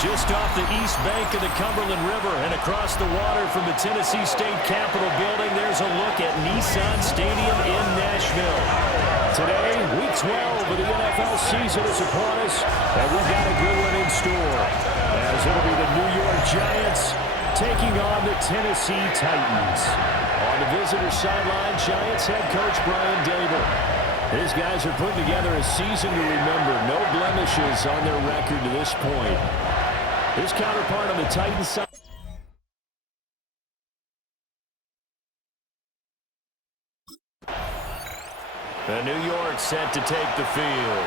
Just off the east bank of the Cumberland River and across the water from the Tennessee State Capitol building, there's a look at Nissan Stadium in Nashville. Today, week 12 of the NFL season is upon us, and we've got a good one in store, as it'll be the New York Giants taking on the Tennessee Titans. On the visitor sideline, Giants head coach Brian Dable. His guys are putting together a season to remember. No blemishes on their record to this point. His counterpart on the Titans side. And New York set to take the field.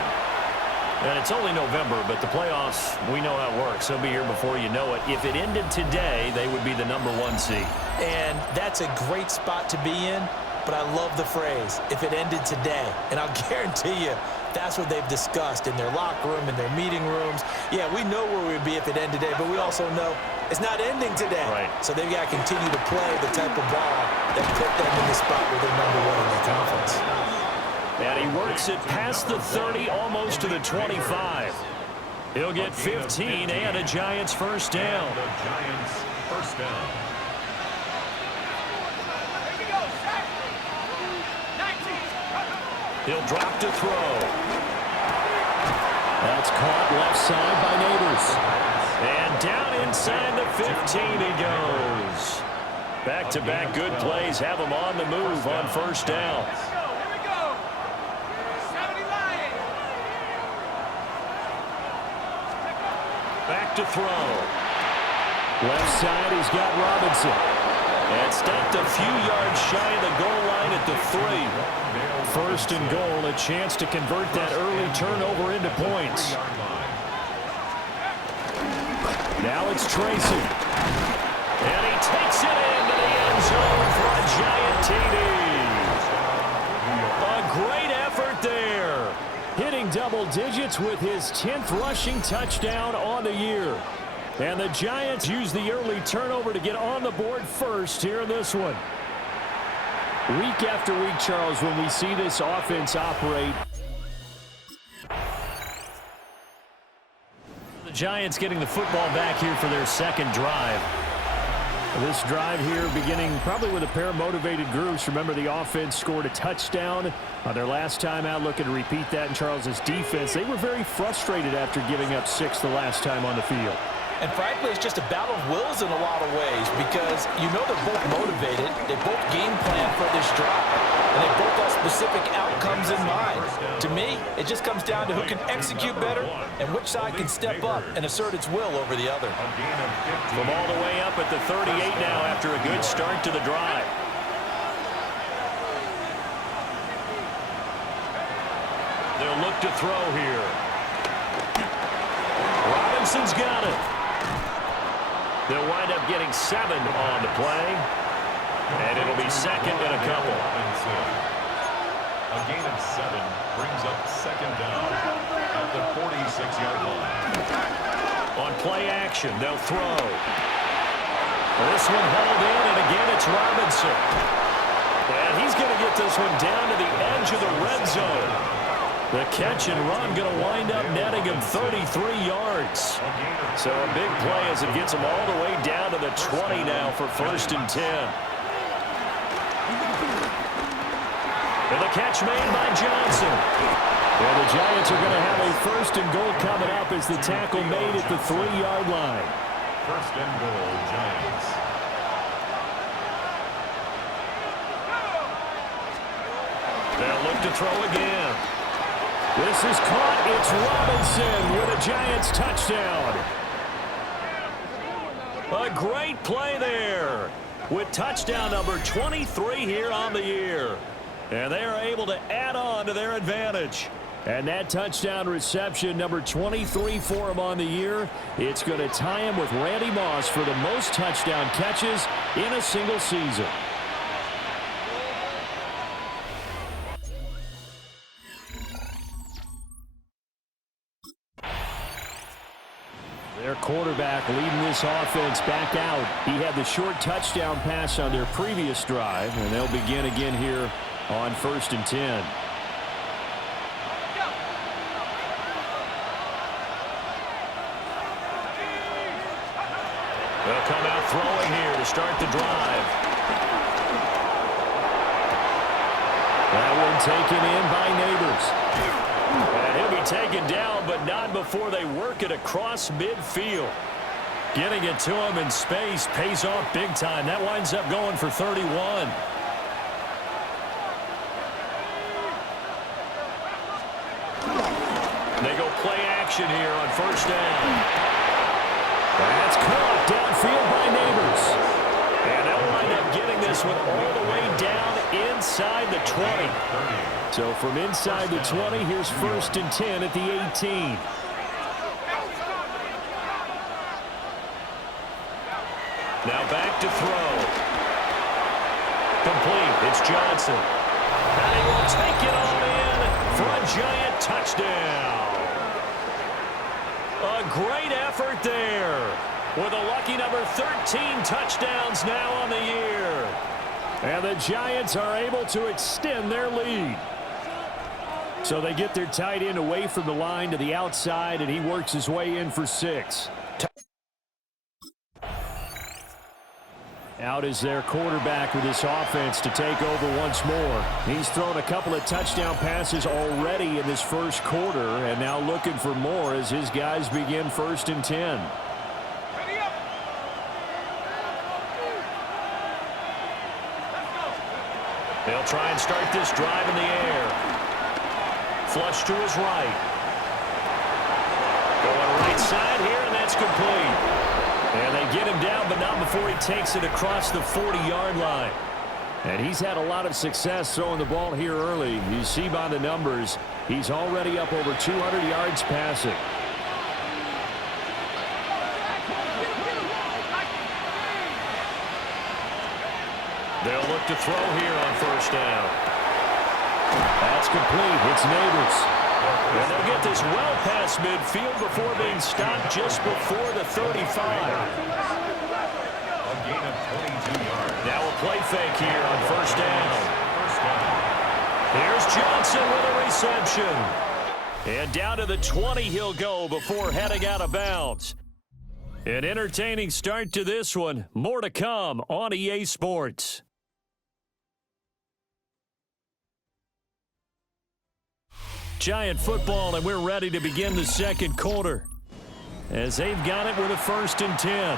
And it's only November, but the playoffs, we know how it works. They'll be here before you know it. If it ended today, they would be the #1 seed. And that's a great spot to be in, but I love the phrase, if it ended today. And I'll guarantee you, that's what they've discussed in their locker room, in their meeting rooms. Yeah, we know where we'd be if it ended today, but we also know it's not ending today. Right. So they've got to continue to play the type of ball that put them in the spot where they're #1 in the conference. And he works it past the 30, almost to the 25. He'll get 15 and a Giants first down. He'll drop to throw. That's caught left side by Neighbors. And down inside the 15 he goes. Back-to-back good plays have him on the move on first down. Back to throw. Left side, he's got Robinson. And stopped a few yards shy of the goal line at the 3. First and goal, a chance to convert that early turnover into points. Now it's Tracy. And he takes it into the end zone for a Giant TD. A great effort there. Hitting double digits with his 10th rushing touchdown on the year. And the Giants use the early turnover to get on the board first here in this one. Week after week, Charles, when we see this offense operate. The Giants getting the football back here for their second drive. This drive here beginning probably with a pair of motivated groups. Remember, the offense scored a touchdown on their last time out. Looking to repeat that in Charles's defense. They were very frustrated after giving up 6 the last time on the field. And frankly, it's just a battle of wills in a lot of ways because you know they're both motivated. They both game plan for this drive. And they both have specific outcomes in mind. To me, it just comes down to who can execute better and which side can step up and assert its will over the other. From all the way up at the 38 now after a good start to the drive. They'll look to throw here. Robinson's got it. They'll wind up getting 7 on the play. And it'll be second and a couple. A gain of 7 brings up second down at the 46-yard line. On play action, they'll throw. This one hauled in, and again it's Robinson. And he's going to get this one down to the edge of the red zone. The catch and run going to wind up netting him 33 yards. So a big play as it gets him all the way down to the 20 now for first and 10. And the catch made by Johnson. And the Giants are going to have a first and goal coming up as the tackle made at the 3-yard line. First and goal, Giants. They'll look to throw again. This is caught. It's Robinson with a Giants touchdown. A great play there with touchdown number 23 here on the year. And they are able to add on to their advantage. And that touchdown reception, number 23 for him on the year, it's going to tie him with Randy Moss for the most touchdown catches in a single season. Their quarterback leading this offense back out. He had the short touchdown pass on their previous drive, and they'll begin again here on first and 10. They'll come out throwing here to start the drive. That one taken in by Neighbors. And he'll be taken down, but not before they work it across midfield. Getting it to him in space pays off big time. That winds up going for 31. They go play action here on first down. That's caught downfield by Neighbors. And they'll wind up getting this one all the way down inside the 20. So from inside the 20, here's first and 10 at the 18. Now back to throw. Complete. It's Johnson. And he will take it on in for a giant touchdown. A great effort there. With a lucky number 13 touchdowns now on the year. And the Giants are able to extend their lead. So they get their tight end away from the line to the outside, and he works his way in for 6. Out is their quarterback with this offense to take over once more. He's thrown a couple of touchdown passes already in this first quarter, and now looking for more as his guys begin first and 10. They'll try and start this drive in the air. Flush to his right. Going right side here, and that's complete. And they get him down, but not before he takes it across the 40-yard line. And he's had a lot of success throwing the ball here early. You see by the numbers, he's already up over 200 yards passing. They'll look to throw here on first down. That's complete. It's Neighbors. And they'll get this well past midfield before being stopped just before the 35. A gain of 22 yards. Now a play fake here on first down. Here's Johnson with a reception. And down to the 20 he'll go before heading out of bounds. An entertaining start to this one. More to come on EA Sports. Giant football, and we're ready to begin the second quarter as they've got it with a first and 10.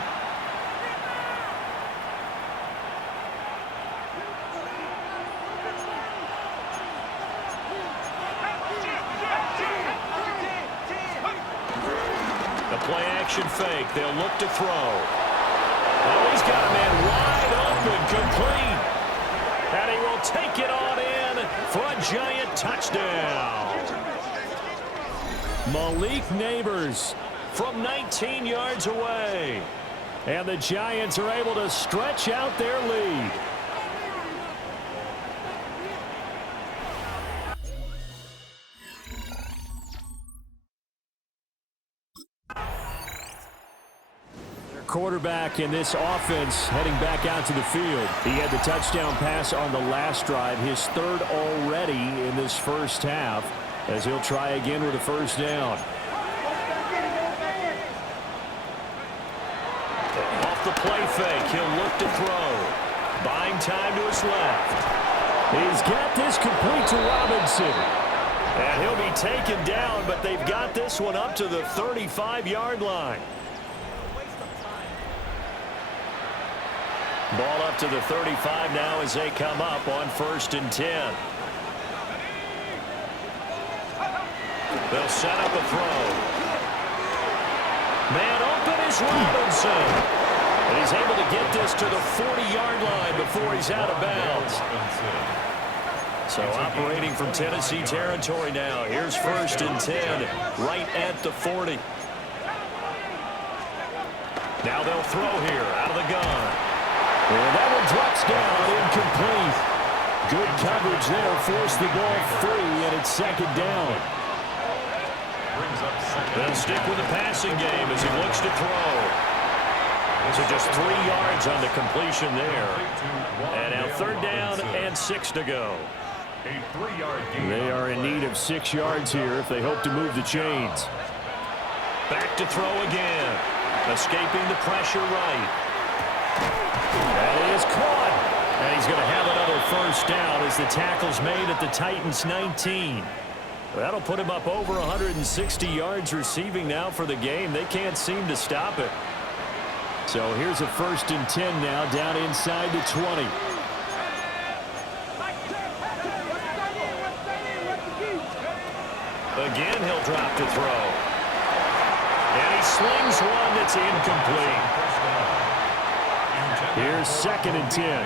The play action fake. They'll look to throw. Oh, he's got a man wide open, complete. And he will take it on in for a giant touchdown. Malik Neighbors from 19 yards away. And the Giants are able to stretch out their lead. Quarterback in this offense heading back out to the field. He had the touchdown pass on the last drive, his third already in this first half, as he'll try again with a first down. Off the play fake, he'll look to throw. Buying time to his left. He's got this complete to Robinson. And he'll be taken down, but they've got this one up to the 35-yard line. Ball up to the 35 now as they come up on first and 10. They'll set up a throw. Man open is Robinson. And he's able to get this to the 40-yard line before he's out of bounds. So operating from Tennessee territory now. Here's first and 10 right at the 40. Now they'll throw here out of the gun. And that one drops down, incomplete. Good coverage there, forced the ball free, and it's second down. They'll stick with the passing game as he looks to throw. So just 3 yards on the completion there. And now third down and 6 to go. They are in need of 6 yards here if they hope to move the chains. Back to throw again. Escaping the pressure right. That is caught. And he's going to have another first down as the tackle's made at the Titans' 19. That'll put him up over 160 yards receiving now for the game. They can't seem to stop it. So here's a 1st and 10 now down inside the 20. Again, he'll drop to throw. And he slings one that's incomplete. Here's 2nd and 10.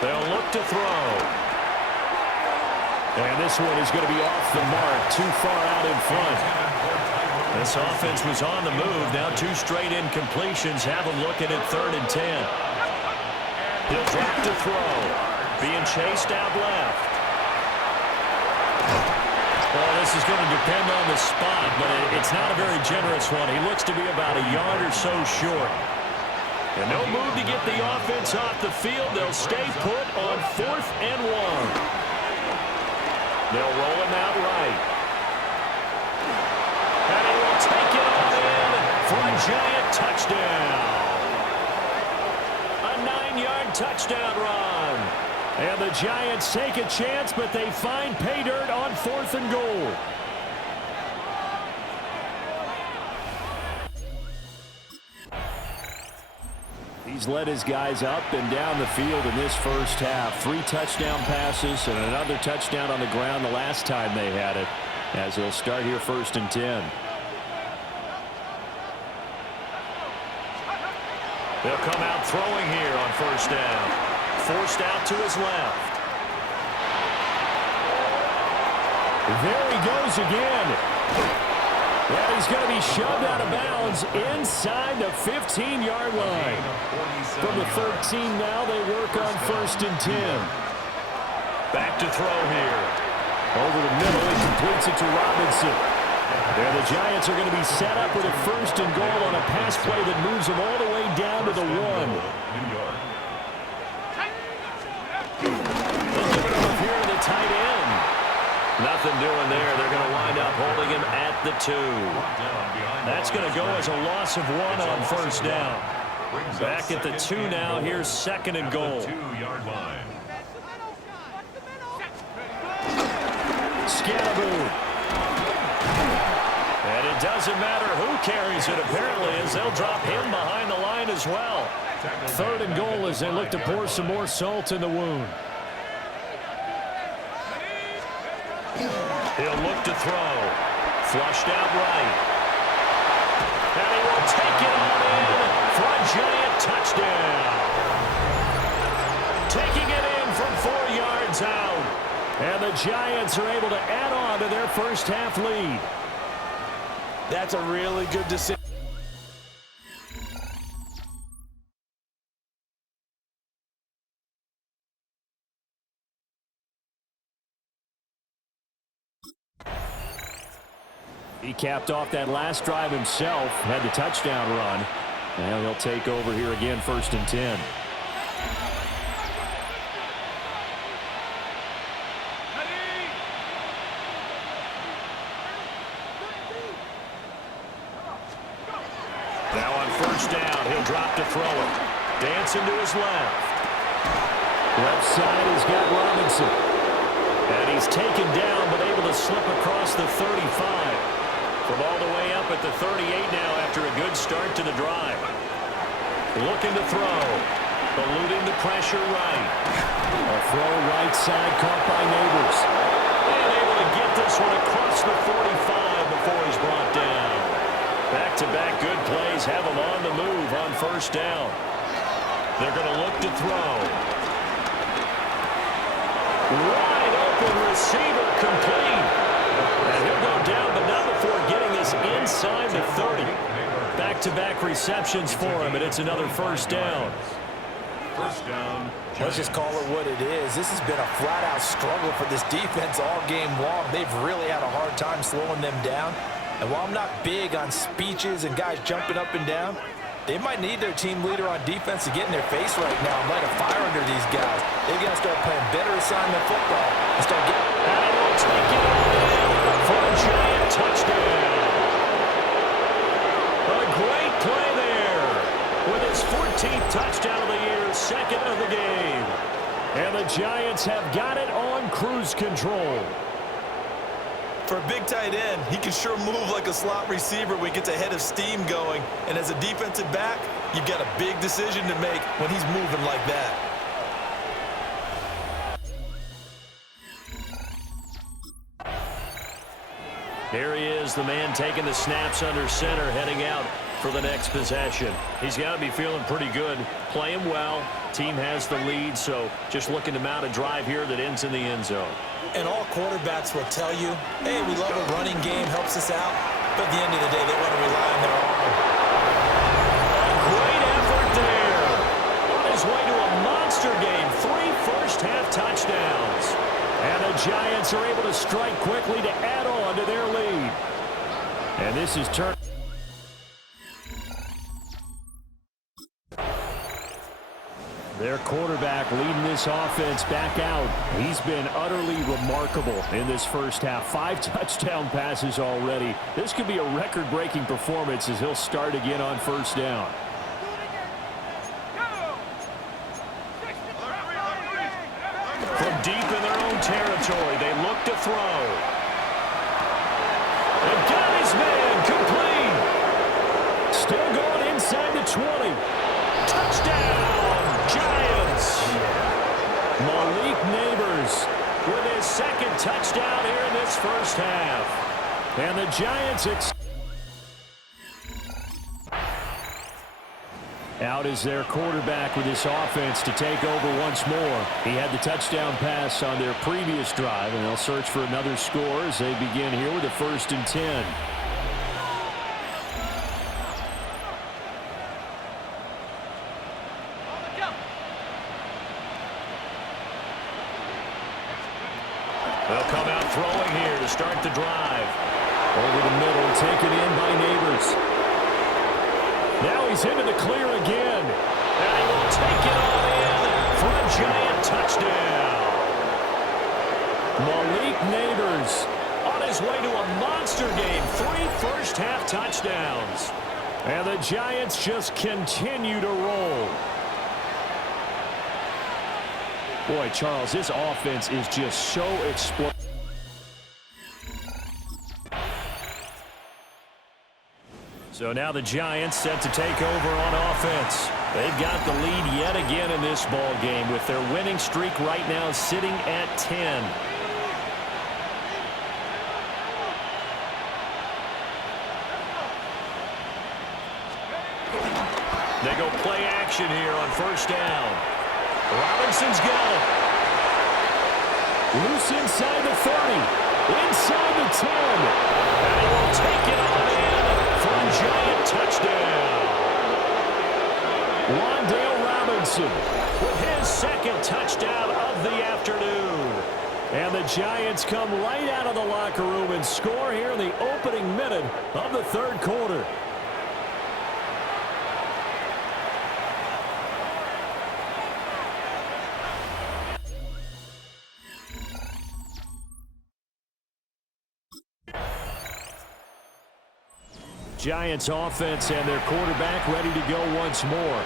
They'll look to throw. And this one is going to be off the mark, too far out in front. This offense was on the move. Now 2 straight incompletions. Have them looking at 3rd and 10. He'll drop to throw. Being chased out left. Well, this is going to depend on the spot, but it's not a very generous one. He looks to be about a yard or so short. And no move to get the offense off the field. They'll stay put on 4th and 1. They'll roll him out right. And he will take it on in for a giant touchdown. A 9-yard touchdown run. And the Giants take a chance, but they find pay dirt on 4th and goal. He's led his guys up and down the field in this first half. 3 touchdown passes and another touchdown on the ground the last time they had it, as he'll start here 1st and 10. They'll come out throwing here on 1st down. Forced out to his left. There he goes again. And he's going to be shoved out of bounds inside the 15-yard line. From the 13 now, they work on 1st and 10. Back to throw here. Over the middle, he completes it to Robinson. And the Giants are going to be set up with a 1st and goal on a pass play that moves them all the way down to the 1. Tight end. Nothing doing there. They're going to wind up holding him at the 2. That's going to go as a loss of 1 on 1st down. Back at the 2 now. Here's 2nd and goal. Scatterboot. And it doesn't matter who carries it, apparently, as they'll drop him behind the line as well. 3rd and goal as they look to pour some more salt in the wound. He'll look to throw. Flushed out right. And he will take it on in for a giant touchdown. Taking it in from 4 yards out. And the Giants are able to add on to their first half lead. That's a really good decision. He capped off that last drive himself, had the touchdown run. And he'll take over here again, 1st and 10. Now on 1st down, he'll drop to throw it. Dancing to his left. Left side has got Robinson. And he's taken down, but able to slip across the 35. From all the way up at the 38 now after a good start to the drive. Looking to throw. Eluding the pressure right. A throw right side caught by Neighbors. And able to get this one across the 45 before he's brought down. Back-to-back good plays have him on the move on 1st down. They're going to look to throw. Wide open receiver complete. And he'll go down, but not before getting this inside the 30. Back-to-back receptions for him, and it's another 1st down. Let's just call it what it is. This has been a flat-out struggle for this defense all game long. They've really had a hard time slowing them down. And while I'm not big on speeches and guys jumping up and down, they might need their team leader on defense to get in their face right now and light a fire under these guys. They've got to start playing better assignment football and start getting... And he will take it for a giant touchdown. A great touchdown of the year, second of the game. And the Giants have got it on cruise control. For a big tight end, he can sure move like a slot receiver when he gets a head of steam going. And as a defensive back, you've got a big decision to make when he's moving like that. Here he is, the man taking the snaps under center, heading out for the next possession. He's got to be feeling pretty good, playing well. Team has the lead, so just looking to mount a drive here that ends in the end zone. And all quarterbacks will tell you, hey, we love a running game, helps us out. But at the end of the day, they want to rely on their arm. Great effort there. On his way to a monster game, 3 first-half touchdowns. And the Giants are able to strike quickly to add on to their lead. And this is turned. Their quarterback leading this offense back out. He's been utterly remarkable in this first half. 5 touchdown passes already. This could be a record-breaking performance as he'll start again on first down. From deep in their own territory, they look to throw. And got his man complete. Still going inside the 20. Touchdown, Giants. Malik Neighbors with his second touchdown here in this first half. And the Giants out is their quarterback with this offense to take over once more. He had the touchdown pass on their previous drive, and they'll search for another score as they begin here with a 1st and 10. They'll come out throwing here to start the drive. Over the middle, taken in by Neighbors. Now he's into the clear again. And he will take it all in for a Giant touchdown. Malik Neighbors on his way to a monster game. 3 first-half touchdowns. And the Giants just continue to roll. Boy, Charles, this offense is just so explosive. So now the Giants set to take over on offense. They've got the lead yet again in this ball game with their winning streak right now sitting at 10. They go play action here on first down. Robinson's got it. Loose inside the 30. Inside the 10. And he will take it on in for a Giant touchdown. Wandale Robinson with his second touchdown of the afternoon. And the Giants come right out of the locker room and score here in the opening minute of the third quarter. Giants offense and their quarterback ready to go once more.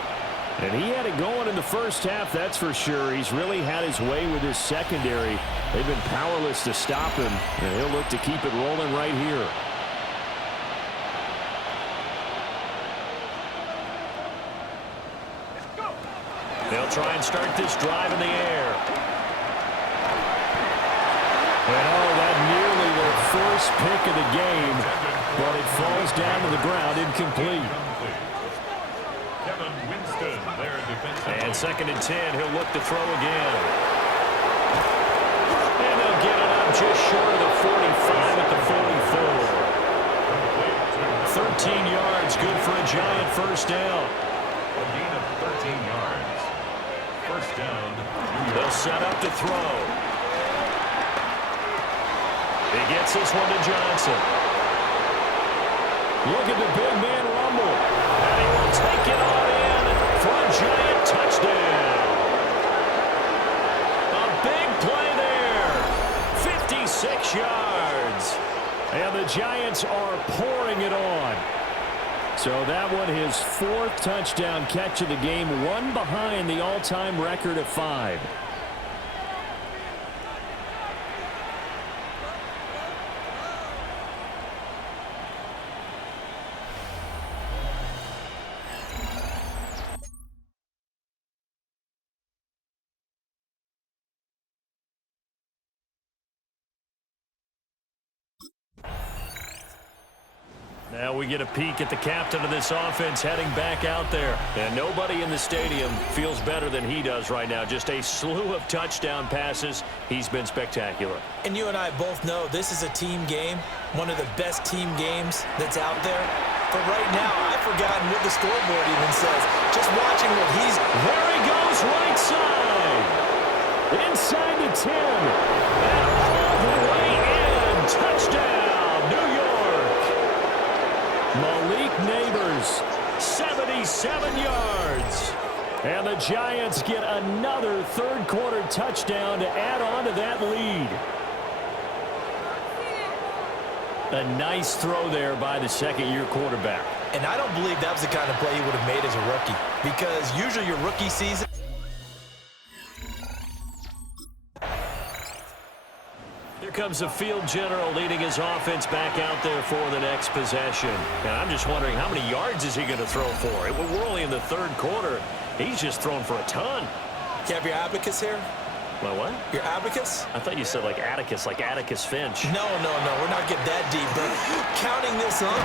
And he had it going in the first half, that's for sure. He's really had his way with his secondary. They've been powerless to stop him, and he'll look to keep it rolling right here. They'll try and start this drive in the air. And oh, that nearly their first pick of the game, but it falls down to the ground incomplete. And 2nd and 10, he'll look to throw again. And they'll get it up just short of the 45 at the 44. 13 yards, good for a Giant first down. A gain of 13 yards. First down. They'll set up to throw. He gets this one to Johnson. Look at the big man rumble. And he will take it on in for a Giant touchdown. A big play there. 56 yards. And the Giants are pouring it on. So that one, his 4th touchdown catch of the game, one behind the all-time record of 5. Now we get a peek at the captain of this offense heading back out there. And nobody in the stadium feels better than he does right now. Just a slew of touchdown passes. He's been spectacular. And you and I both know this is a team game, one of the best team games that's out there. But right now, I've forgotten what the scoreboard even says. Just watching what he's... There he goes, right side. Inside the 10. And all the way in. Touchdown, New York. Malik Neighbors, 77 yards. And the Giants get another third-quarter touchdown to add on to that lead. A nice throw there by the second-year quarterback. And I don't believe that was the kind of play he would have made as a rookie. Because usually your rookie season... Here comes the field general leading his offense back out there for the next possession. And I'm just wondering, how many yards is he going to throw for? We're only in the third quarter. He's just thrown for a ton. You have your abacus here? My what? Your abacus? I thought you said like Atticus Finch. No. We're not getting that deep. But counting this up,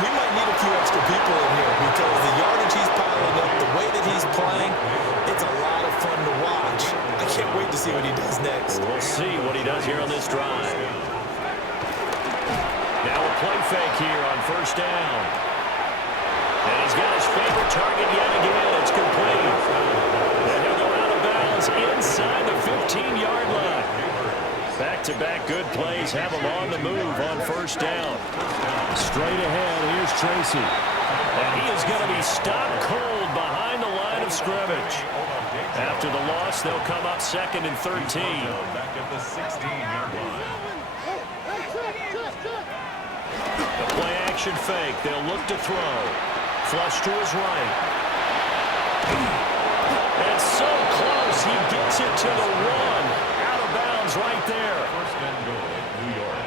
we might need a few extra people in here because the yardage he's piling up, the way that he's playing, it's a lot of fun to watch. I can't wait to see what he does next. We'll see what he does here on this drive. Now a play fake here on first down. And he's got his favorite target yet again. It's complete. And he'll go out of bounds inside the 15-yard line. Back-to-back good plays have him on the move on first down. Straight ahead, here's Tracy. And he is going to be stopped cold behind the line of scrimmage. After the loss, they'll come up 2nd and 13. Back at the 16-yard line. The play-action fake. They'll look to throw. Flush to his right. And so close, he gets it to the 1. Out of bounds right there. First and goal, New York.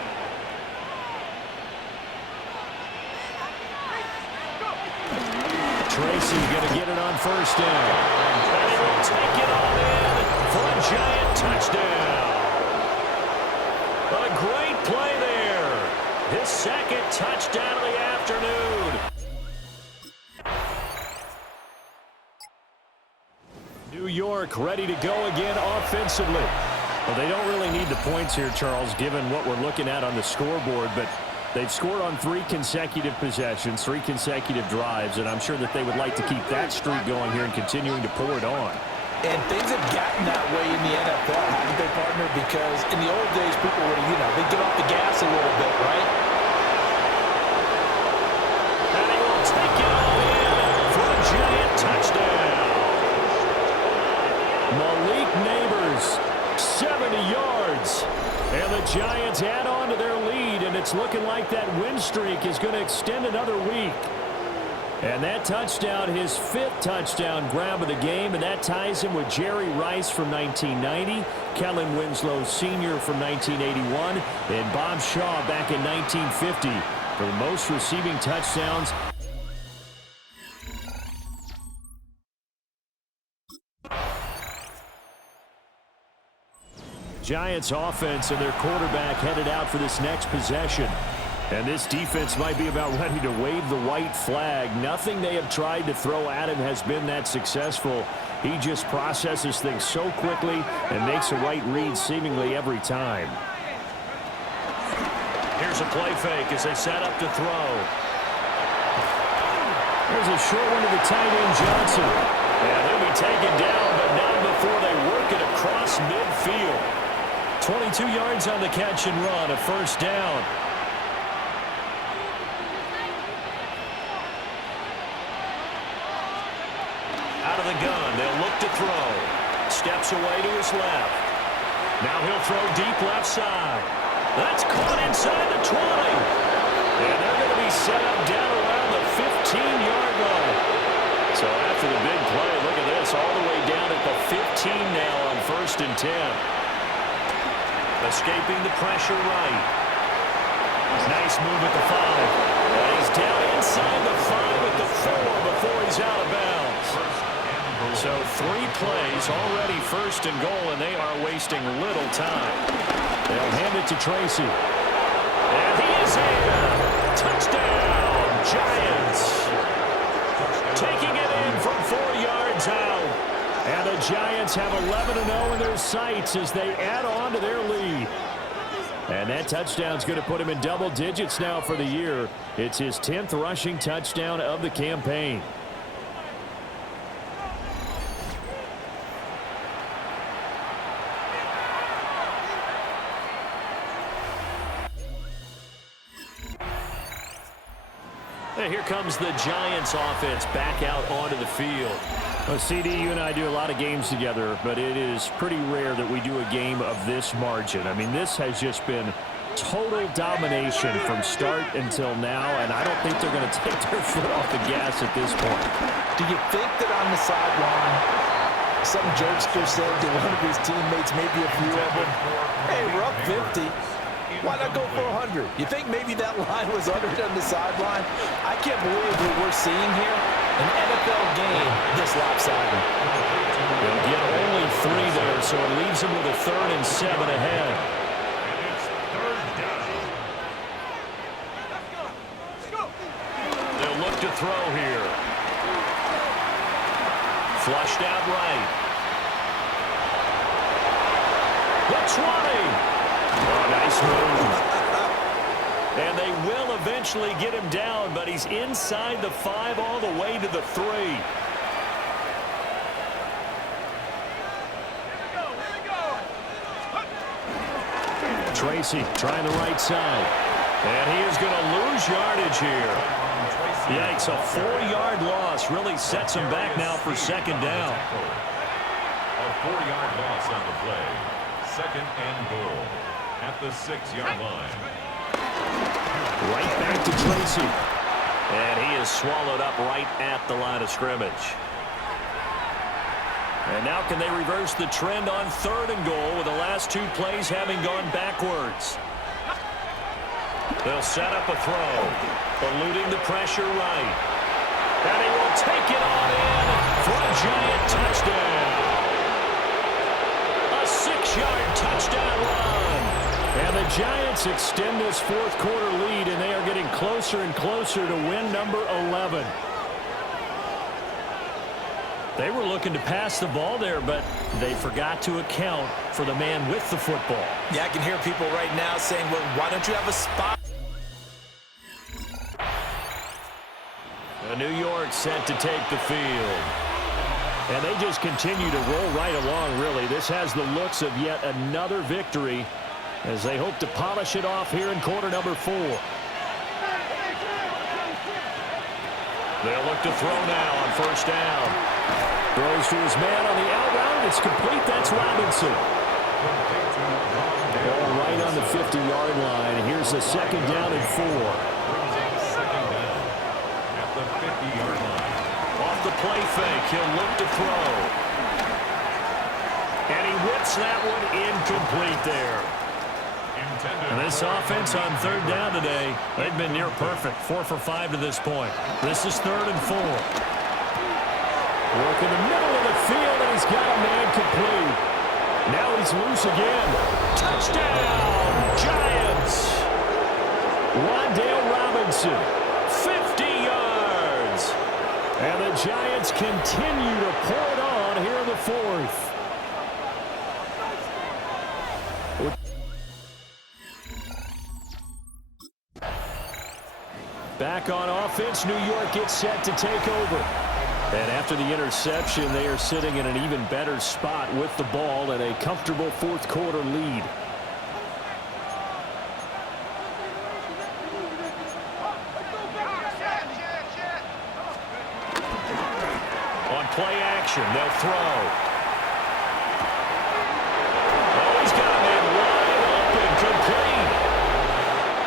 Tracy's going to get it on first down. And he will take it all in for a Giant touchdown. A great play there. His 2nd touchdown of the afternoon. New York ready to go again offensively. Well, they don't really need the points here, Charles, given what we're looking at on the scoreboard, but they've scored on 3 consecutive possessions, 3 consecutive drives, and I'm sure that they would like to keep that streak going here and continuing to pour it on. And things have gotten that way in the NFL, haven't they, partner? Because in the old days, people would, they'd get off the gas a little bit, right? And he will take it all in for a Giant touchdown. Malik Neighbors, 70 yards. And the Giants add on to their lead, and it's looking like that win streak is going to extend another week. And that touchdown, his 5th touchdown grab of the game, and that ties him with Jerry Rice from 1990, Kellen Winslow Sr. from 1981, and Bob Shaw back in 1950 for the most receiving touchdowns. Giants offense and their quarterback headed out for this next possession. And this defense might be about ready to wave the white flag. Nothing they have tried to throw at him has been that successful. He just processes things so quickly and makes a right read seemingly every time. Here's a play fake as they set up to throw. There's a short one to the tight end, Johnson. And they'll be taken down, but not before they work it across midfield. 22 yards on the catch and run, a first down. Out of the gun, they'll look to throw. Steps away to his left. Now he'll throw deep left side. That's caught inside the 20. And they're going to be set up down around the 15. 15-yard line. So after the big play, look at this, all the way down at the 15 now on 1st and 10. Escaping the pressure right. Nice move at the 5. And he's down inside the 5 at the 4 before he's out of bounds. So 3 plays, already 1st and goal, and they are wasting little time. They'll hand it to Tracy. And he is in. Touchdown, Giants. Taking it in from 4 yards out. And the Giants have 11-0 in their sights as they add on to their lead. And that touchdown's going to put him in double digits now for the year. It's his 10th rushing touchdown of the campaign. And here comes the Giants offense back out onto the field. Well, CD, you and I do a lot of games together, but it is pretty rare that we do a game of this margin. I mean, this has just been total domination from start until now, and I don't think they're going to take their foot off the gas at this point. Do you think that on the sideline, some jokester said to one of his teammates, maybe a few of them, hey, we're up 50. Why not go for 100? You think maybe that line was uttered on the sideline? I can't believe what we're seeing here. An NFL game this lopsided. They'll get only 3 there, so it leaves them with a 3rd and 7 ahead. It's 3rd down. They'll look to throw here. Flushed out right. The 20. Oh, nice move. And they will eventually get him down, but he's inside the 5 all the way to the 3. Tracy trying the right side. And he is going to lose yardage here. Yikes, a 4-yard loss really sets him back now for 2nd down. A 4-yard loss on the play. 2nd and goal at the 6-yard line. Right back to Tracy. And he is swallowed up right at the line of scrimmage. And now can they reverse the trend on 3rd and goal with the last 2 plays having gone backwards? They'll set up a throw. Eluding the pressure right. And he will take it on in for a Giant touchdown. A 6-yard touchdown run. And the Giants extend this 4th quarter lead, and they are getting closer and closer to win number 11. They were looking to pass the ball there, but they forgot to account for the man with the football. Yeah, I can hear people right now saying, well, why don't you have a spot? New York set to take the field. And they just continue to roll right along, really. This has the looks of yet another victory as they hope to polish it off here in quarter number 4. They'll look to throw now on 1st down. Throws to his man on the out route. It's complete. That's Robinson. Ball right on the 50-yard line. Here's the 2nd down and 4. 2nd down at the 50-yard line. Off the play fake, he'll look to throw. And he whips that one incomplete there. And this offense on 3rd down today, they've been near perfect. 4 for 5 to this point. This is 3rd and 4. Work in the middle of the field, and he's got a man complete. Now he's loose again. Touchdown, Giants! Wan'Dale Robinson, 50 yards. And the Giants continue to pour it on here in the 4th. Back on offense, New York gets set to take over. And after the interception, they are sitting in an even better spot with the ball and a comfortable 4th quarter lead. On play action, they'll throw. Oh, he's got a man wide open, complete.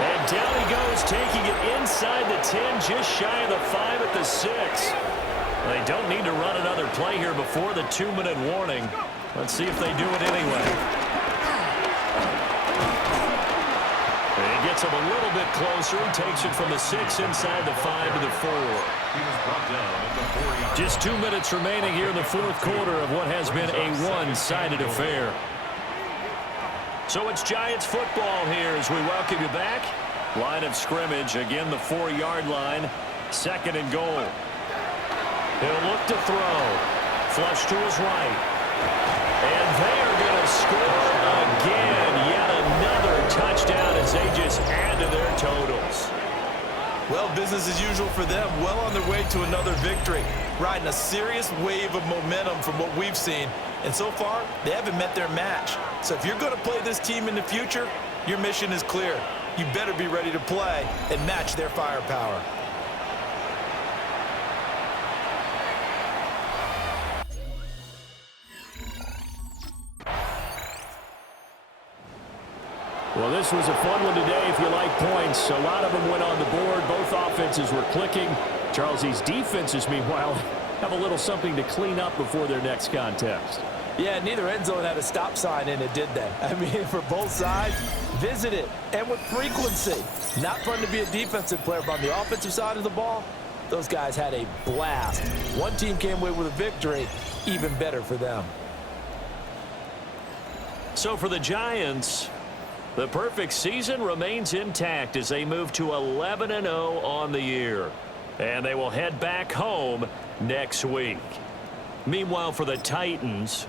And down he goes Broncos taking it inside the 10, just shy of the 5 at the 6. They don't need to run another play here before the 2-minute warning. Let's see if they do it anyway. He gets him a little bit closer. He takes it from the 6 inside the 5 to the 4. He was brought down at the 4-yard Just 2 minutes remaining here in the fourth quarter of what has been a one-sided affair. So it's Giants football here as we welcome you back. Line of scrimmage, again the 4-yard line. 2nd and goal. He'll look to throw. Flush to his right. And they are going to score again. Yet another touchdown as they just add to their totals. Well, business as usual for them. Well on their way to another victory. Riding a serious wave of momentum from what we've seen. And so far, they haven't met their match. So if you're going to play this team in the future, your mission is clear. You better be ready to play and match their firepower. Well, this was a fun one today if you like points. A lot of them went on the board. Both offenses were clicking. Charles's defenses, meanwhile, have a little something to clean up before their next contest. Yeah, neither end zone had a stop sign in it, did they? I mean, for both sides, visit it, and with frequency. Not fun to be a defensive player, but on the offensive side of the ball, those guys had a blast. One team came away with a victory, even better for them. So for the Giants, the perfect season remains intact as they move to 11-0 on the year. And they will head back home next week. Meanwhile, for the Titans,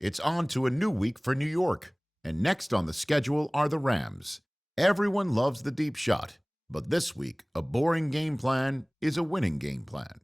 It's on to a new week for New York, and next on the schedule are the Rams. Everyone loves the deep shot, but this week, a boring game plan is a winning game plan.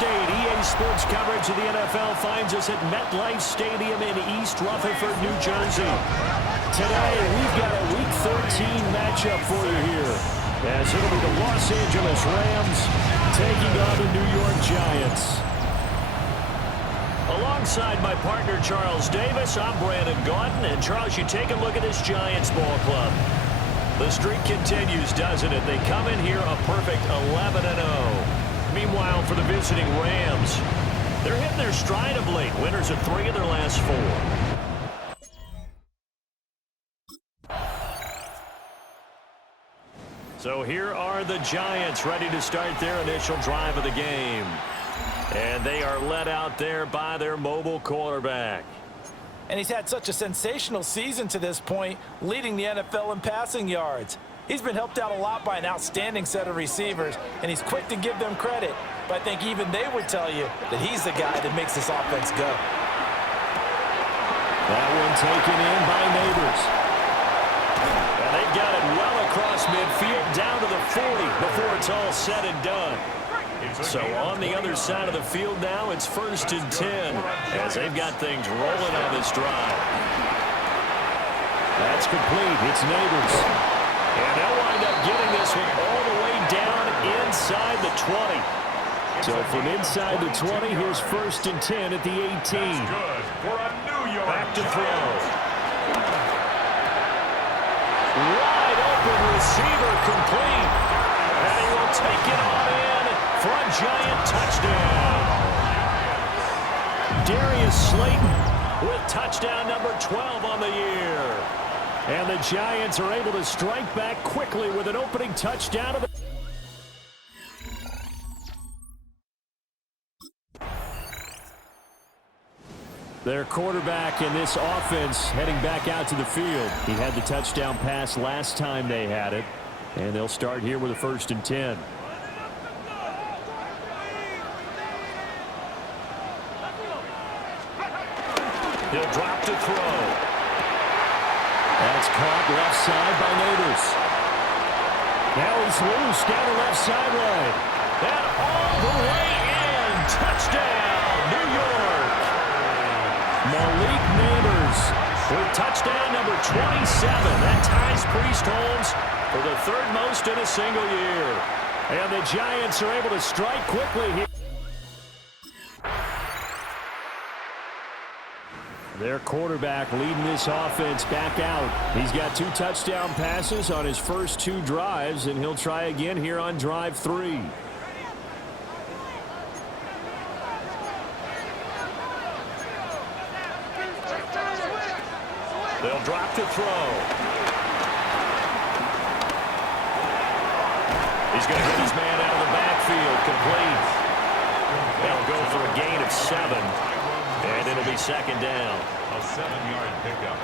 State. EA Sports coverage of the NFL finds us at MetLife Stadium in East Rutherford, New Jersey. Today, we've got a Week 13 matchup for you here, as it'll be the Los Angeles Rams taking on the New York Giants. Alongside my partner, Charles Davis, I'm Brandon Gaudin. And, Charles, you take a look at this Giants ball club. The streak continues, doesn't it? They come in here a perfect 11-0. Meanwhile, for the visiting Rams, they're hitting their stride of late. Winners of 3 of their last 4. So here are the Giants ready to start their initial drive of the game. And they are led out there by their mobile quarterback. And he's had such a sensational season to this point, leading the NFL in passing yards. He's been helped out a lot by an outstanding set of receivers, and he's quick to give them credit. But I think even they would tell you that he's the guy that makes this offense go. That one taken in by Neighbors. And they've got it well across midfield, down to the 40 before it's all said and done. So on the other side of the field now, it's 1st and 10 as they've got things rolling on this drive. That's complete. It's Neighbors. And they'll wind up getting this one all the way down inside the 20. So from inside the 20, here's 1st and 10 at the 18. That's good for a New York Back to Giants. throw. Wide open receiver complete. And he will take it on in for a Giant touchdown. Darius Slayton with touchdown number 12 on the year. And the Giants are able to strike back quickly with an opening touchdown of the Their quarterback in this offense heading back out to the field. He had the touchdown pass last time they had it. And they'll start here with a 1st and 10. He'll drop to throw. That's caught left side by Neighbors. Now he's loose down the left sideline. And all the way in. Touchdown, New York. Malik Neighbors with touchdown number 27. That ties Priest Holmes for the 3rd most in a single year. And the Giants are able to strike quickly here. Their quarterback leading this offense back out. He's got 2 touchdown passes on his first 2 drives, and he'll try again here on drive 3. They'll drop to throw. He's going to get his man out of the backfield, complete. They'll go for a gain of 7. And it'll be 2nd down. A 7-yard pickup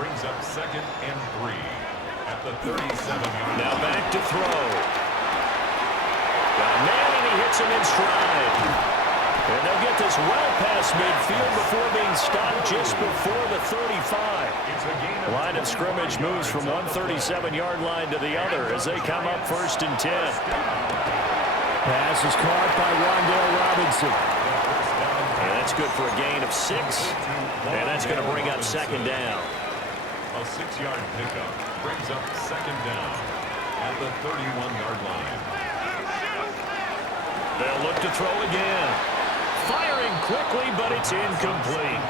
brings up 2nd and 3 at the 37-yard. Now back to throw. Got a man, and he hits him in stride. And they'll get this well past midfield before being stopped just before the 35. Line of scrimmage moves from one 37-yard line to the other as they come up 1st and 10. Pass is caught by Wan'Dale Robinson. And that's good for a gain of 6. And that's going to bring up 2nd down. A 6-yard pickup brings up 2nd down at the 31-yard line. They'll look to throw again. Firing quickly, but it's incomplete.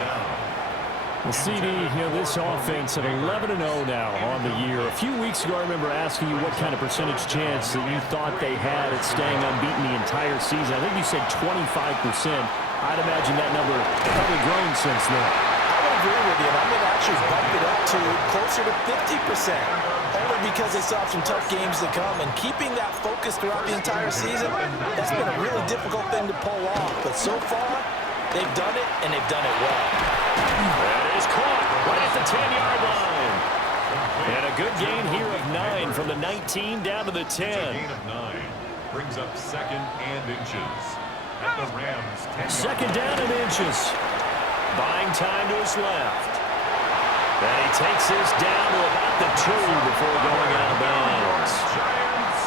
Well, CD, this offense at 11-0 now on the year. A few weeks ago, I remember asking you what kind of percentage chance that you thought they had at staying unbeaten the entire season. I think you said 25%. I'd imagine that number probably grown since then. I would agree with you, and I'm going to actually bump it up to closer to 50%. Only because they still have some tough games to come, and keeping that focus throughout the entire season, that's been a really difficult thing to pull off. But so far, they've done it, and they've done it well. That is caught right at the 10-yard line. And a good gain here of 9 from the 19 down to the 10. A gain of 9 brings up 2nd and inches at the Rams' 10. 2nd down and inches. Buying time to his left. And he takes this down to about the 2 before going out of bounds. Giants.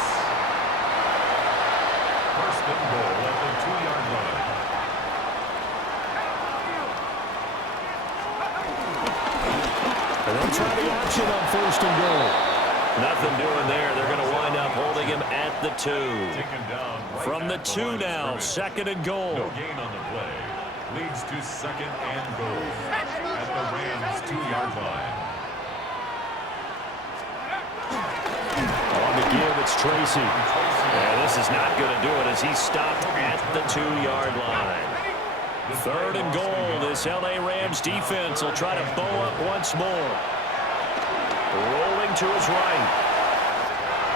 1st and goal at the 2-yard line. nothing doing there. They're going to wind up holding him at the 2. From the 2 now, second and goal. No gain on the play. Leads to second and goal at the Rams' 2-yard line. On the give, it's Tracy. Yeah, this is not going to do it as he's stopped at the 2-yard line. Third and goal. This L.A. Rams defense will try to bow up once more. Rolling to his right.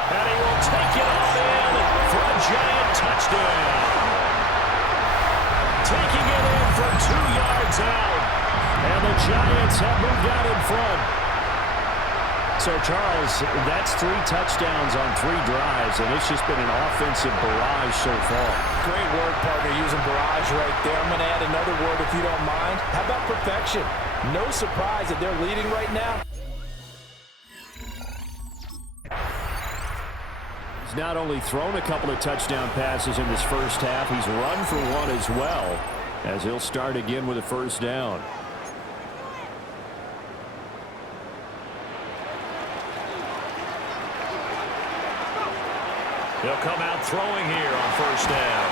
And he will take it all in for a giant touchdown. Taking it in from 2 yards out. And the Giants have moved out in front. So, Charles, that's 3 touchdowns on 3 drives, and it's just been an offensive barrage so far. Great word, partner, using barrage right there. I'm going to add another word if you don't mind. How about perfection? No surprise that they're leading right now. He's not only thrown a couple of touchdown passes in this first half, he's run for one as well, as he'll start again with a first down. He'll come out throwing here on first down.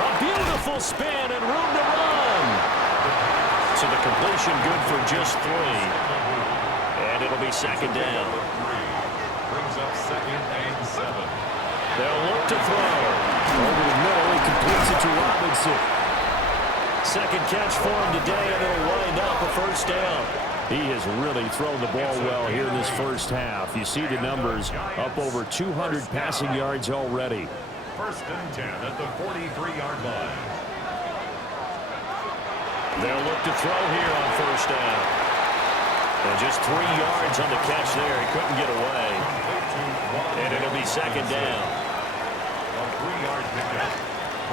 A beautiful spin and room to run. So the completion good for just 3. And it'll be second down. Brings up second and 7. They'll look to throw. Over the middle, he completes it to Robinson. Second catch for him today, and it'll wind up a first down. He has really thrown the ball well here in this first half. You see the numbers, up over 200 passing yards already. First and 10 at the 43-yard line. They'll look to throw here on first down. And just 3 yards on the catch there. He couldn't get away. And it'll be second down. A 3-yard pickup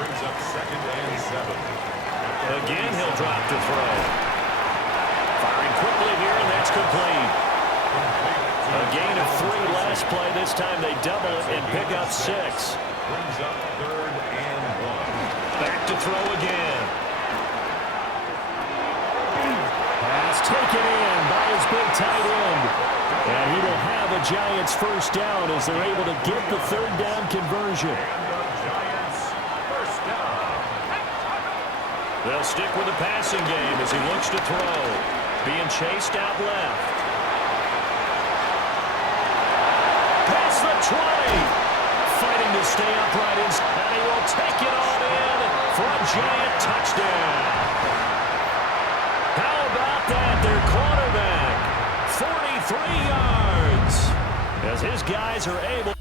brings up second and 7. Again, he'll drop to throw. Firing quickly here, and that's complete. A gain of 3 last play. This time they double it and pick up 6. Brings up third and 1. Back to throw again. Pass taken in by his big tight end. And he will have a Giants first down as they're able to get the third down conversion. And the Giants first down. They'll stick with the passing game as he looks to throw. Being chased out left. Past the 20. Fighting to stay upright. And he will take it on in for a Giant touchdown. How about that? Their quarterback. 43 yards. As his guys are able.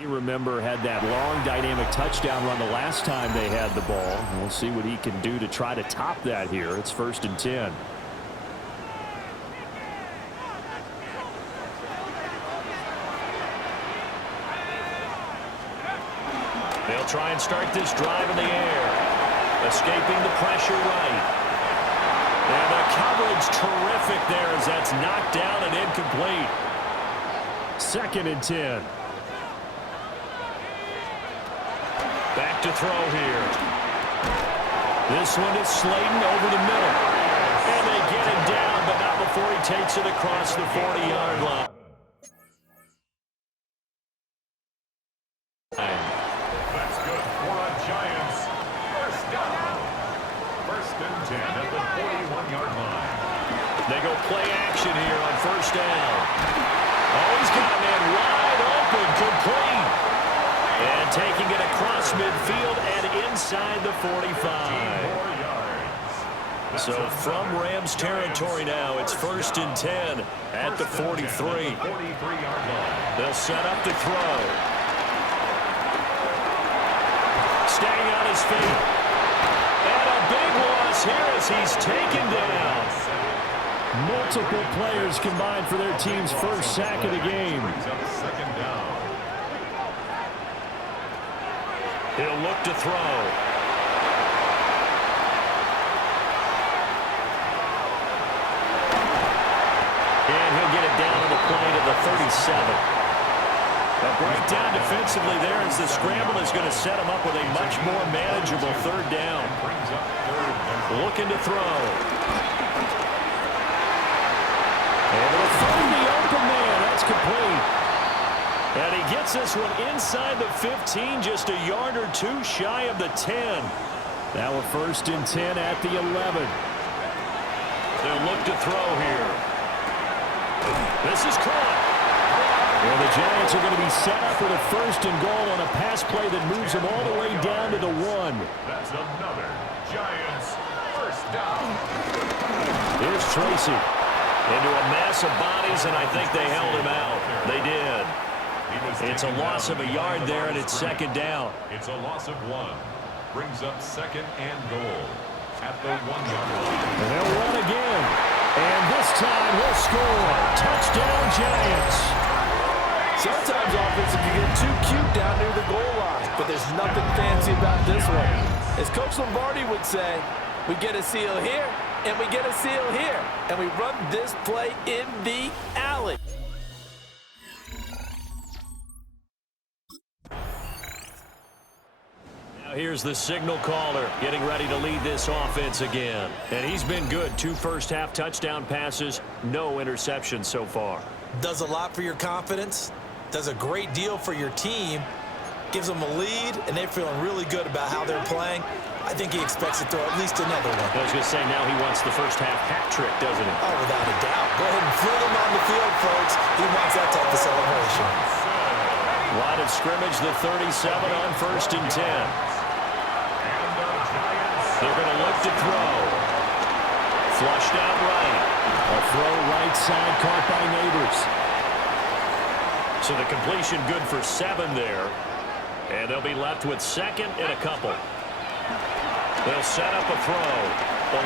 You remember had that long dynamic touchdown run the last time they had the ball. We'll see what he can do to try to top that here. It's first and 10. They'll try and start this drive in the air. Escaping the pressure right. And the coverage terrific there as that's knocked down and incomplete. Second and 10. Back to throw here. This one is Slayton over the middle. And they get him down, but not before he takes it across the 40-yard line. That's good for a Giants first down. First and 10 at the 41-yard line. They go play action here on first down. Oh, he's got a man wide open, complete. And taking it across midfield and inside the 45. So from Rams territory now, it's first and 10 at the 43. They'll set up to throw. Staying on his feet. And a big loss here as he's taken down. Multiple players combined for their team's first sack of the game. Second down. He'll look to throw. And he'll get it down to the plane of the 37. A breakdown defensively there as the scramble is going to set him up with a much more manageable third down. Looking to throw. Able to throw the open man. That's complete. And he gets this one inside the 15, just a yard or two shy of the 10. Now a 1st and 10 at the 11. They'll look to throw here. This is caught. And the Giants are going to be set up with a 1st and goal on a pass play that moves them all the way down to the 1. That's another Giants 1st down. Here's Tracy into a mass of bodies, and I think they held him out. They did. It's a loss of a yard there, and it's 2nd down. It's a loss of 1. Brings up 2nd and goal at the 1-yard line. And they'll run again. And this time he'll score. Touchdown, Giants. Sometimes offenses can get too cute down near the goal line, but there's nothing fancy about this one. As Coach Lombardi would say, we get a seal here, and we get a seal here, and we run this play in the alley. Now here's the signal caller getting ready to lead this offense again. And he's been good. 2 first-half touchdown passes, no interceptions so far. Does a lot for your confidence, does a great deal for your team, gives them a lead, and they're feeling really good about how they're playing. I think he expects to throw at least another one. I was going to say, now he wants the first-half hat trick, doesn't he? Oh, without a doubt. Go ahead and fling him on the field, folks. He wants that type of celebration. Line of scrimmage, the 37 on 1st and 10. They're going to look to throw. Flushed out right. A throw right side caught by Neighbors. So the completion good for 7 there. And they'll be left with 2nd and a couple. They'll set up a throw.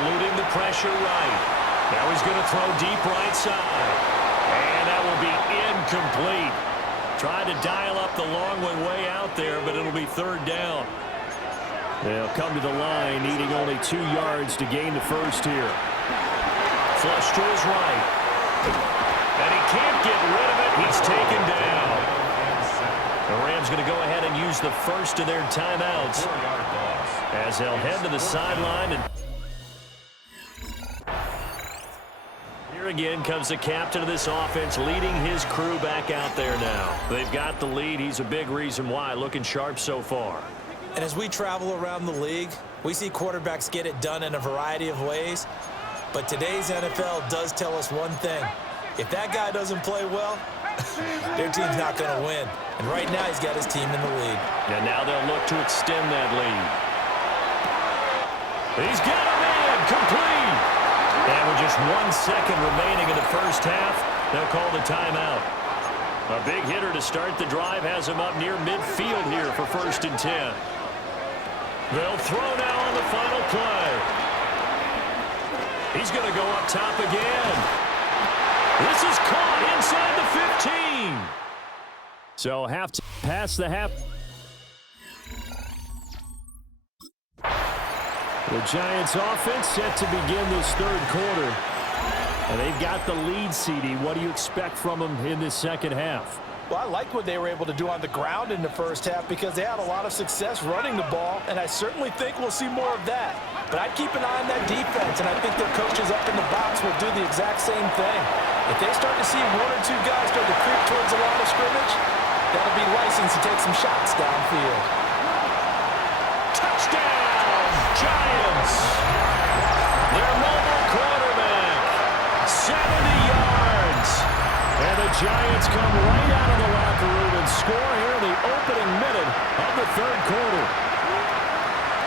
Eluding the pressure right. Now he's going to throw deep right side. And that will be incomplete. Trying to dial up the long one way out there, but it'll be 3rd down. They'll come to the line, needing only 2 yards to gain the 1st here. Flush to his right. And he can't get rid of it. He's taken down. The Rams going to go ahead and use the 1st of their timeouts as they'll head to the sideline. And here again comes the captain of this offense, leading his crew back out there now. They've got the lead. He's a big reason why. Looking sharp so far. And as we travel around the league, we see quarterbacks get it done in a variety of ways. But today's NFL does tell us one thing. If that guy doesn't play well, their team's not going to win. And right now he's got his team in the lead. And now they'll look to extend that lead. He's got a man complete. And with just 1 second remaining in the first half, they'll call the timeout. A big hitter to start the drive has him up near midfield here for 1st and 10. They'll throw now on the final play. He's going to go up top again. This is caught inside the 15. So past the half. The Giants offense set to begin this 3rd quarter. And they've got the lead, CD. What do you expect from them in this 2nd half? Well, I like what they were able to do on the ground in the first half because they had a lot of success running the ball, and I certainly think we'll see more of that. But I'd keep an eye on that defense, and I think their coaches up in the box will do the exact same thing. If they start to see 1 or 2 guys start to creep towards the line of scrimmage, that'll be license to take some shots downfield. Touchdown, Giants! Their mobile quarterback, 70 yards. And the Giants come right out of the locker room and score here in the opening minute of the 3rd quarter.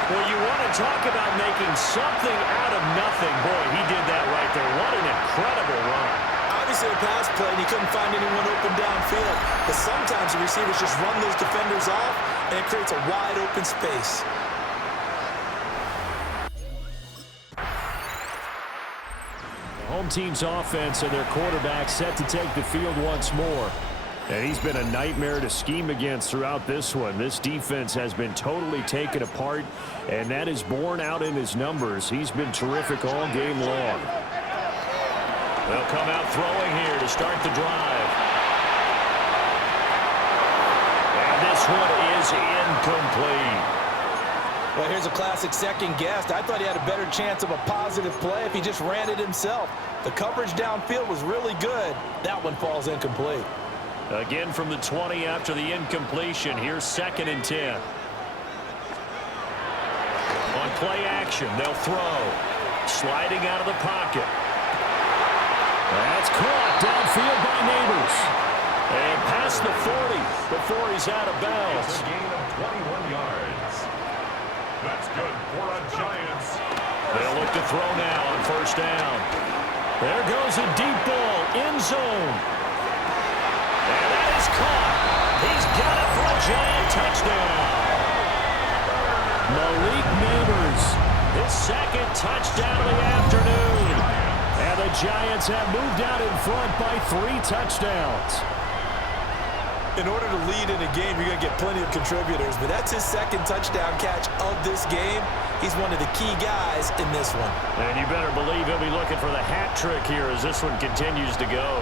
Well, you want to talk about making something out of nothing. Boy, he did that right there. What an incredible run. Obviously a pass play, and he couldn't find anyone open downfield. But sometimes the receivers just run those defenders off, and it creates a wide open space. The home team's offense and their quarterback set to take the field once more. And he's been a nightmare to scheme against throughout this one. This defense has been totally taken apart, and that is borne out in his numbers. He's been terrific all game long. They'll come out throwing here to start the drive. And this one is incomplete. Well, here's a classic second guess. I thought he had a better chance of a positive play if he just ran it himself. The coverage downfield was really good. That one falls incomplete. Again from the 20 after the incompletion. Here's 2nd and 10. On play action, they'll throw. Sliding out of the pocket. That's caught downfield by Neighbors. And past the 40 before he's out of bounds. It's a gain of 21 yards. That's good for a Giants. They'll look to throw now on 1st down. There goes a deep ball, end zone. And that is caught. He's got it for a Giant touchdown. Malik Neighbors, his 2nd touchdown of the afternoon. And the Giants have moved out in front by 3 touchdowns. In order to lead in a game, you're going to get plenty of contributors, but that's his 2nd touchdown catch of this game. He's one of the key guys in this one. And you better believe he'll be looking for the hat trick here as this one continues to go.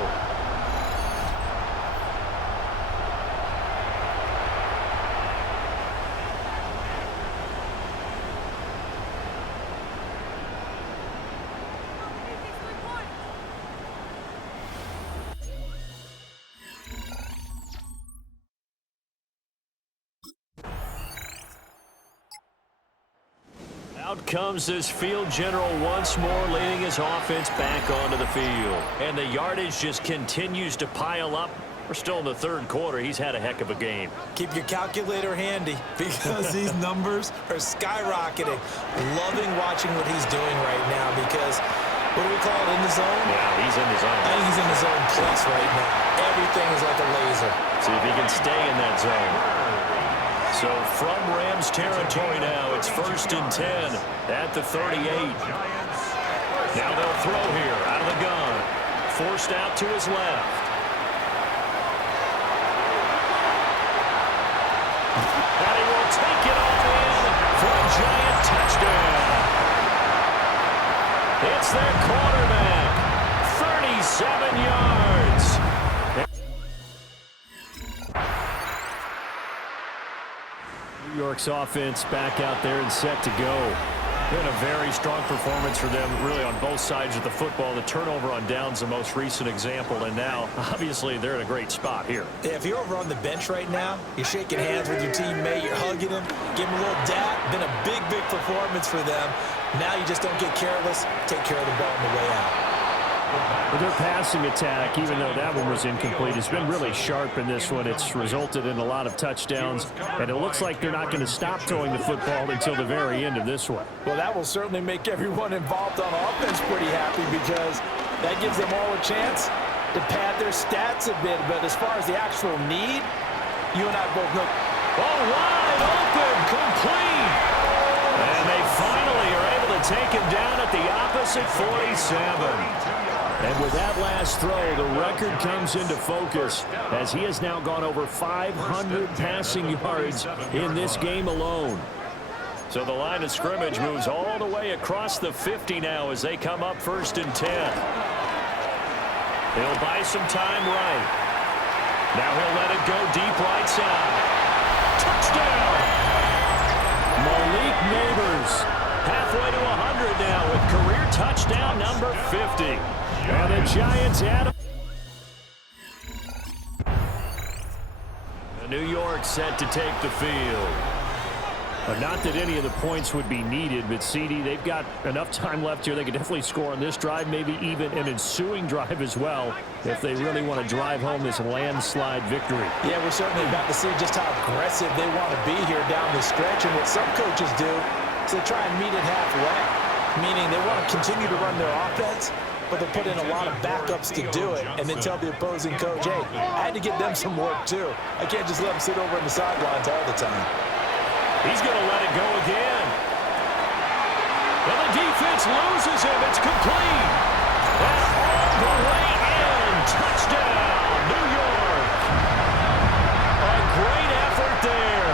Out comes this field general once more, leading his offense back onto the field. And the yardage just continues to pile up. We're still in the 3rd quarter. He's had a heck of a game. Keep your calculator handy because these numbers are skyrocketing. Loving watching what he's doing right now because, what do we call it, in the zone? Yeah, he's in the zone. I think he's in the zone plus right now. Everything is like a laser. See if he can stay in that zone. So from Rams territory now, it's 1st and 10 at the 38. Now they'll throw here out of the gun. Forced out to his left. And he will take it all in for a Giant touchdown. It's their quarterback. 37 yards. New York's offense back out there and set to go. Been a very strong performance for them, really, on both sides of the football. The turnover on downs, the most recent example, and now, obviously, they're in a great spot here. Yeah, if you're over on the bench right now, you're shaking hands with your teammate, you're hugging him, give him a little dap. Been a big, big performance for them. Now you just don't get careless. Take care of the ball on the way out. But their passing attack, even though that one was incomplete, has been really sharp in this one. It's resulted in a lot of touchdowns, and it looks like they're not going to stop throwing the football until the very end of this one. Well, that will certainly make everyone involved on offense pretty happy because that gives them all a chance to pad their stats a bit. But as far as the actual need, you and I both know. Oh, wide open, complete. And they finally are able to take him down at the opposite 47. And with that last throw, the record comes into focus as he has now gone over 500 passing yards in this game alone. So the line of scrimmage moves all the way across the 50 now as they come up 1st and 10. He'll buy some time right. Now he'll let it go deep right side. Touchdown! Malik Neighbors halfway to 100 now with career touchdown number 50. And the Giants add him. New York set to take the field. But not that any of the points would be needed, but CD, they've got enough time left here. They could definitely score on this drive, maybe even an ensuing drive as well, if they really want to drive home this landslide victory. Yeah, we're certainly about to see just how aggressive they want to be here down the stretch. And what some coaches do is they try and meet it halfway, meaning they want to continue to run their offense, but they'll put in a lot of backups to do it and then tell the opposing coach, hey, I had to get them some work too. I can't just let them sit over on the sidelines all the time. He's going to let it go again. And the defense loses him. It's complete. And all the way in. Touchdown, New York. A great effort there.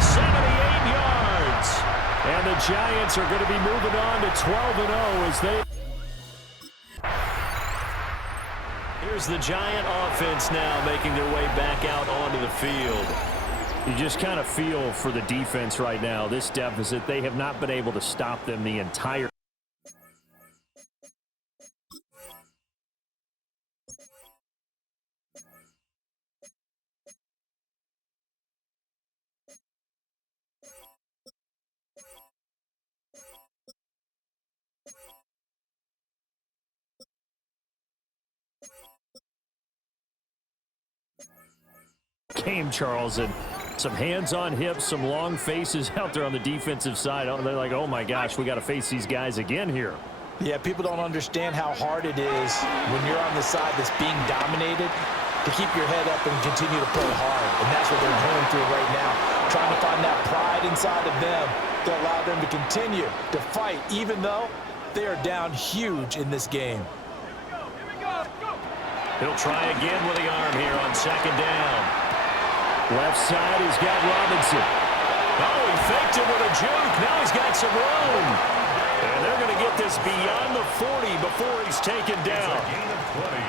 78 yards. And the Giants are going to be moving on to 12-0 as they... Here's the Giant offense now making their way back out onto the field. You just kind of feel for the defense right now, this deficit. They have not been able to stop them the entire game, Charles, and some hands on hips, some long faces out there on the defensive side. They're like, oh my gosh, we got to face these guys again here. Yeah, people don't understand how hard it is when you're on the side that's being dominated to keep your head up and continue to play hard. And that's what they're going through right now, trying to find that pride inside of them to allow them to continue to fight, even though they are down huge in this game. He'll try again with the arm here on second down. Left side, he's got Robinson. Oh, he faked it with a juke. Now he's got some room. And they're going to get this beyond the 40 before he's taken down. It's a gain of 20.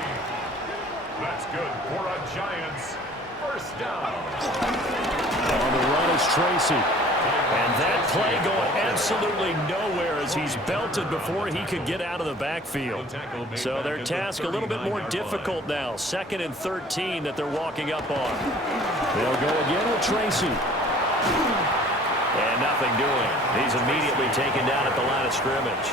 That's good for a Giants first down. On the run is Tracy. And that play going absolutely nowhere as he's belted before he could get out of the backfield. So their task a little bit more difficult now. 2nd and 13 that they're walking up on. They'll go again with Tracy. And nothing doing. He's immediately taken down at the line of scrimmage.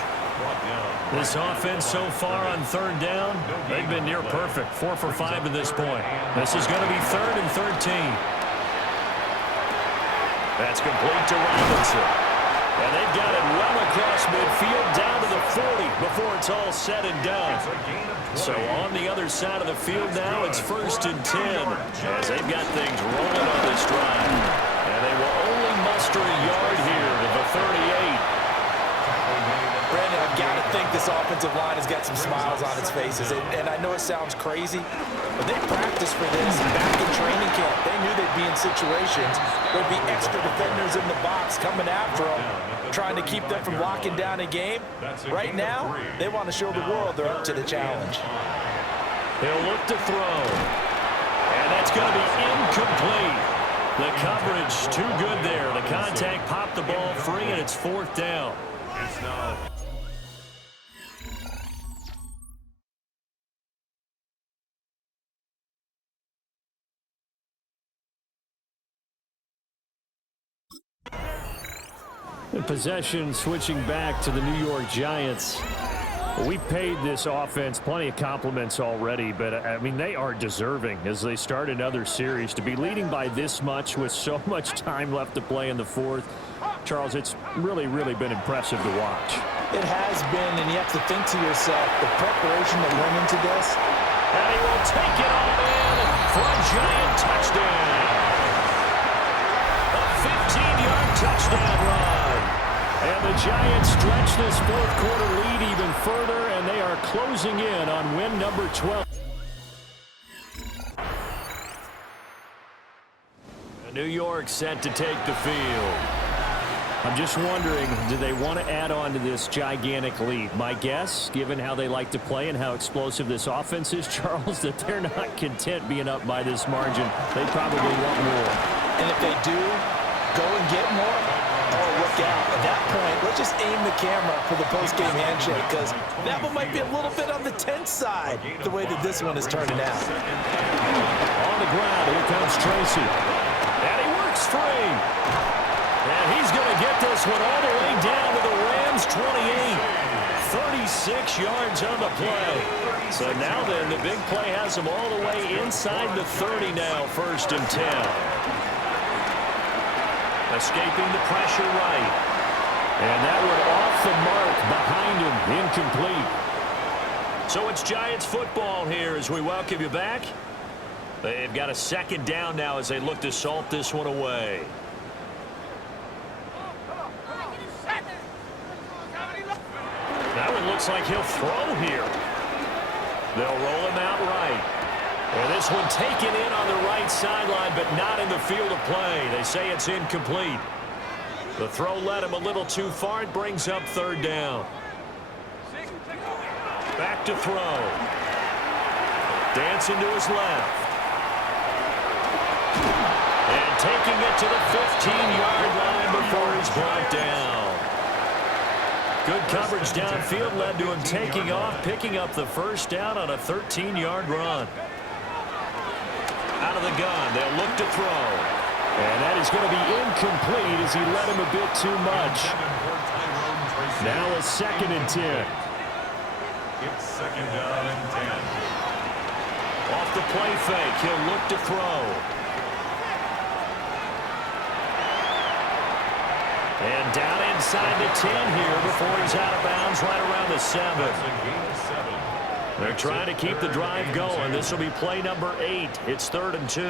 This offense so far on 3rd down, they've been near perfect. 4 for 5 to this point. This is going to be 3rd and 13. That's complete to Robinson. And they've got it well across midfield down to the 40 before it's all said and done. So on the other side of the field now, it's 1st and 10 as they've got things rolling on this drive. And they will only muster a yard here to the 38. Brandon, I've got to think this offensive line has got some smiles on its faces. And I know it sounds crazy, but they practiced for this back in training camp. They knew they'd be in situations. There'd be extra defenders in the box coming after them, trying to keep them from locking down a game. Right now, they want to show the world they're up to the challenge. He'll look to throw. And that's going to be incomplete. The coverage too good there. The contact popped the ball free, and it's 4th down. It's now. The possession switching back to the New York Giants. We paid this offense plenty of compliments already, but, I mean, they are deserving as they start another series. To be leading by this much with so much time left to play in the 4th, Charles, it's really, really been impressive to watch. It has been, and you have to think to yourself, the preparation that went into this. And he will take it all in for a Giant touchdown. A 15-yard touchdown run. And the Giants stretch this 4th quarter lead even further, and they are closing in on win number 12. New York set to take the field. I'm just wondering, do they want to add on to this gigantic lead? My guess, given how they like to play and how explosive this offense is, Charles, that they're not content being up by this margin. They probably want more. And if they do go and get more, oh, look out. At that point, let's just aim the camera for the post-game handshake, because that one might be a little bit on the tense side, the way that this one is turning out. On the ground, here comes Tracy. And he works free. And he's going to get this one all the way down to the Rams' 28. 36 yards on the play. So now then, the big play has them all the way inside the 30 now, 1st and 10. Escaping the pressure right. And that one off the mark behind him, incomplete. So it's Giants football here as we welcome you back. They've got a 2nd down now as they look to salt this one away. That one looks like he'll throw here. They'll roll him out right. And this one taken in on the right sideline, but not in the field of play. They say it's incomplete. The throw led him a little too far. It brings up 3rd down. Back to throw. Dancing to his left. And taking it to the 15-yard line before he's brought down. Good coverage downfield led to him taking off, picking up the first down on a 13-yard run. Out of the gun, they'll look to throw. And that is going to be incomplete as he led him a bit too much. Now a 2nd and 10. It's 2nd down and 10. Off the play fake, he'll look to throw. And down inside the 10 here before he's out of bounds right around the 7. They're trying to keep the drive going. This will be play number 8. It's 3rd and 2.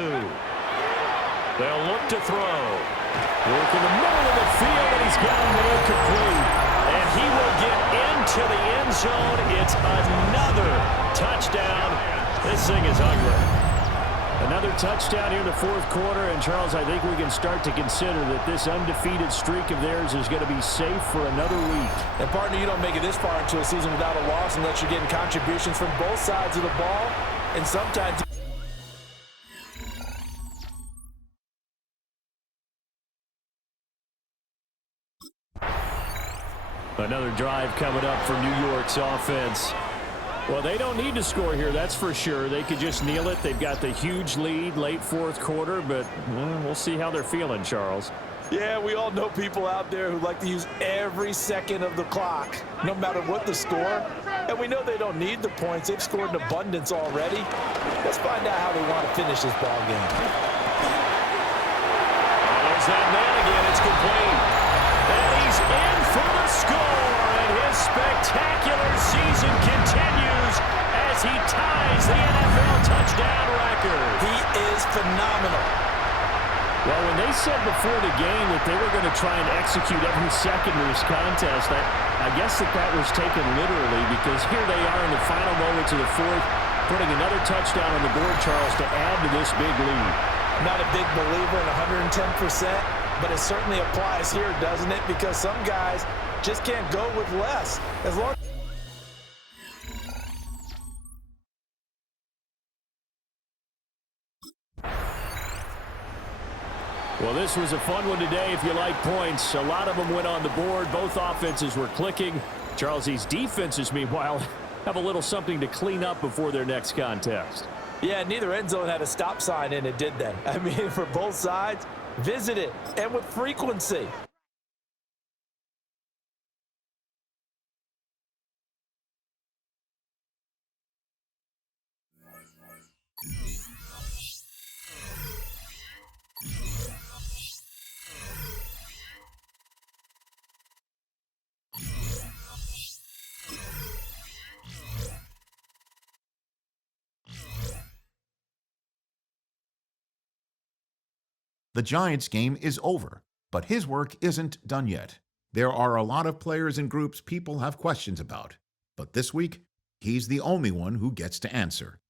They'll look to throw. Work in the middle of the field, and he's got him made complete. And he will get into the end zone. It's another touchdown. This thing is ugly. Another touchdown here in the 4th quarter. And, Charles, I think we can start to consider that this undefeated streak of theirs is going to be safe for another week. And, partner, you don't make it this far into a season without a loss unless you're getting contributions from both sides of the ball. And sometimes... Another drive coming up for New York's offense. Well, they don't need to score here, that's for sure. They could just kneel it. They've got the huge lead, late 4th quarter, but we'll see how they're feeling, Charles. Yeah, we all know people out there who like to use every second of the clock, no matter what the score. And we know they don't need the points. They've scored in abundance already. Let's find out how they want to finish this ball game. There's that man again. It's complete. And he's in for the score. And his spectacular season continues as he ties the NFL touchdown record. He is phenomenal. Well, when they said before the game that they were going to try and execute every second of this contest, I guess that was taken literally, because here they are in the final moments of the 4th, putting another touchdown on the board, Charles, to add to this big lead. Not a big believer in 110%, but it certainly applies here, doesn't it? Because some guys just can't go with less. As long as Well, this was a fun one today if you like points. A lot of them went on the board. Both offenses were clicking. Charles, these defenses, meanwhile, have a little something to clean up before their next contest. Yeah, neither end zone had a stop sign in it, did they? I mean, for both sides, visit it, and with frequency. The Giants game is over, but his work isn't done yet. There are a lot of players and groups people have questions about, but this week, he's the only one who gets to answer.